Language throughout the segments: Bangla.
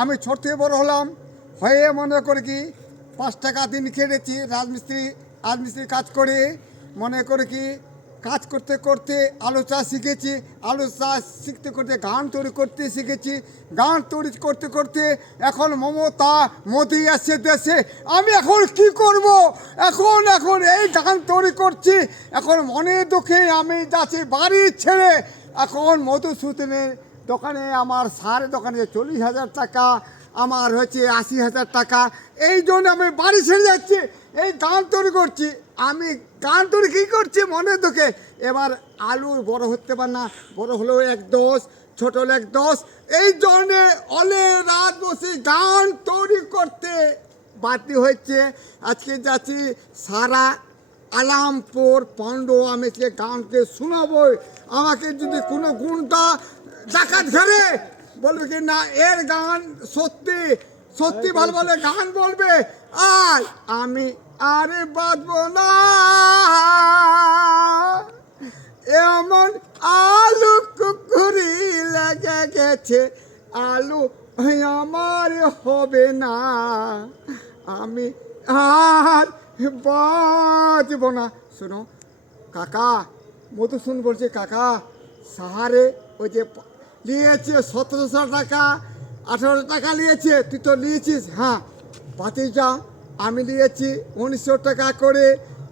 আমি ছোট থেকে বড় হলাম হয়ে মনে করে কি 5 টাকা দিন খেটেছি রাজমিস্ত্রি কাজ করে মনে করে কি কাজ করতে করতে আলু চাষ শিখেছি আলু চাষ শিখতে করতে গান তৈরি করতে শিখেছি গান তৈরি করতে করতে এখন মমতা মোদি আসছে দেশে আমি এখন কি করব এখন এই গান তৈরি করছি এখন মনে দুঃখে আমি যাচ্ছি বাড়ি ছেড়ে এখন মধুসূদনের দোকানে আমার সারের দোকানে 40,000 টাকা আমার হচ্ছে 80,000 টাকা এই জন্য আমি বাড়ি ছেড়ে যাচ্ছি এই গান তৈরি করছি আমি গান তৈরি কী করছি মনে দুঃখে এবার আলু বড় হতে পার না বড় হলেও 1-10 ছোট হলে 1-10 এই জন্যে অলে রাত বসে গান তৈরি করতে বাধ্য হয়েছে আজকে যাচ্ছি সারা আলামপুর পাণ্ডু আমি সে গানকে শোনাবই আমাকে যদি কোনো গুণটা ডাকাত ঘরে বলবে কি না এর গান সত্যি সত্যি ভালো বলে গান বলবে আর আমি আরে বাঁচবো না এমন আলু কুকুরি লেগে গেছে আলু আমার হবে না আমি আর বাঁচবো না শোনো কাকা মধুসূদন বলছে কাকা সাহারে ওই যে নিয়েছে 1700 টাকা 1800 টাকা নিয়েছে তুই তো নিয়েছিস হ্যাঁ ভাতিজা আমি নিয়েছি 1900 টাকা করে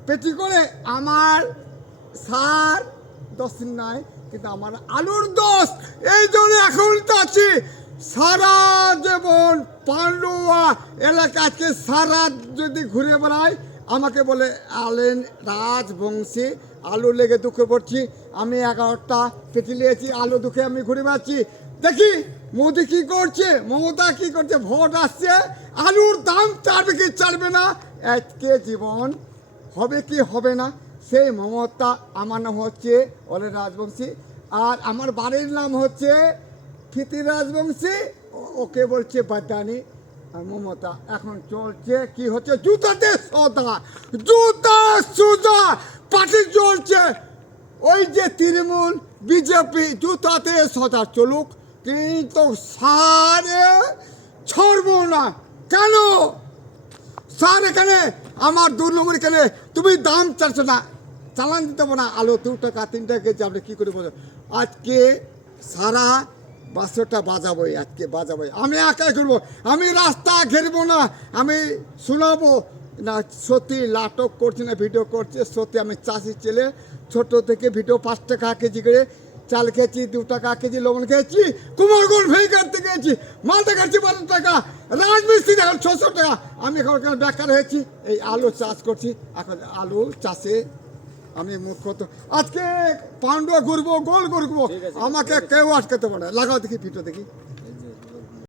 পেটি করে আমার সার 10 দিন নাই কিন্তু আমার আলুর 10 এই জন্য এখন তো আছি সারা জীবন পান্ডুয়া এলাকাকে সারা যদি ঘুরে বেড়ায় আমাকে বলে আলেন রাজবংশী আলু লেগে দুঃখে পড়ছি আমি 11টা পেটি নিয়েছি আলু দুঃখে আমি ঘুরে বেড়াচ্ছি দেখি মোদি কি করছে মমতা কি করছে ভোট আসছে আলুর দাম চাড়বে কি চাড়বে না আজকে জীবন হবে কি হবে না সেই মমতা আমার নাম হচ্ছে অলে রাজবংশী আর আমার বাড়ির নাম হচ্ছে ফিতি রাজবংশী ওকে বলছে বাদানি আর মমতা এখন চলছে কি হচ্ছে জুতাতে সদা জুতা সুদা পার্টি চলছে ওই যে তৃণমূল বিজেপি জুতাতে সদা চলুক কিন্তু সারে ছাড়বো না কেন সার এখানে আমার 2 নম্বর এখানে তুমি দাম চাচ্ছ না চালান দিতে পারো না আলু 2 টাকা 3 টাকা কেজি আপনি কী করে বলো আজকে সারা বাসটা বাজাবোই আজকে বাজাবোই আমি একাই করবো আমি রাস্তা ঘেরবো না আমি শোনাবো না সত্যি নাটক করছি না ভিডিও করছে সত্যি আমি চাষি ছেলে ছোটো থেকে ভিডিও 5 টাকা কেজি করে চাল খেয়েছি 2 টাকা কেজি লবণ খেয়েছি কুমারগঞ্জ ভেঙে কাটতে গেছি মালটা কাটছি 12 টাকা রাজমিস্ত্রি এখন 600 টাকা আমি এখন বেকার হয়েছি এই আলু চাষ করছি এখন আলু চাষে আমি মুখ্যত আজকে পান্ডুয়া ঘুরবো গোল ঘুরবো আমাকে কেউ আটকাতে পারে লাগাও দেখি ভিডিও দেখি